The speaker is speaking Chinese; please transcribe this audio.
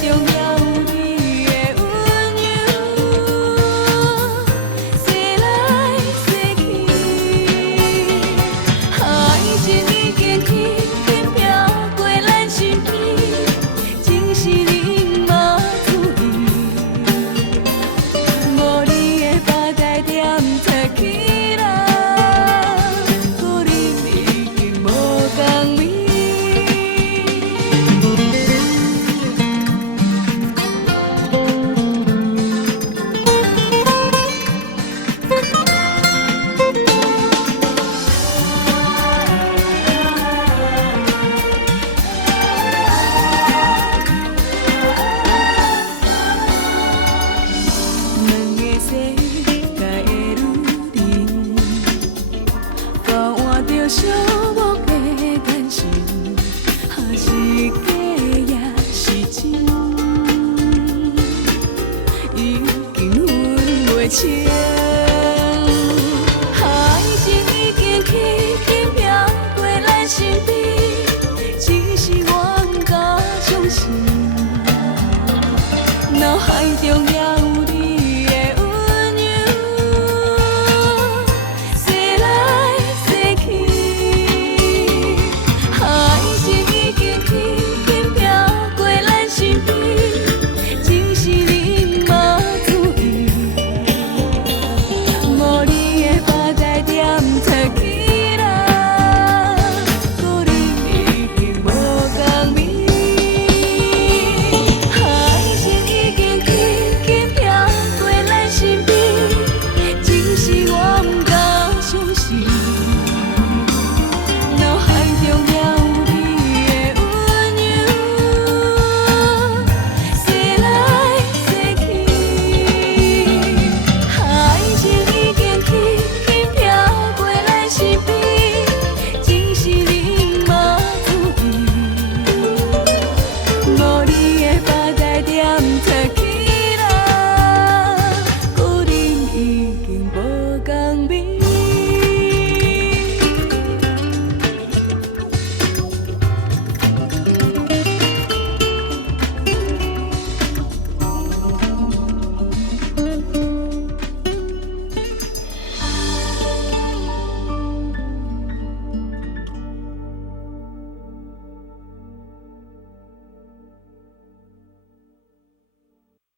中也有你的温柔，洗来洗去，爱情已经轻轻飘过咱身边，真是恁嘛注意，无你的巴台点彩起来，可能已经无共味。两个世界的女人，交换着寂寞的眼神，还是假也是真，已经分袂清。爱情已经轻轻飘过咱身边，只是我不敢相信，脑海中。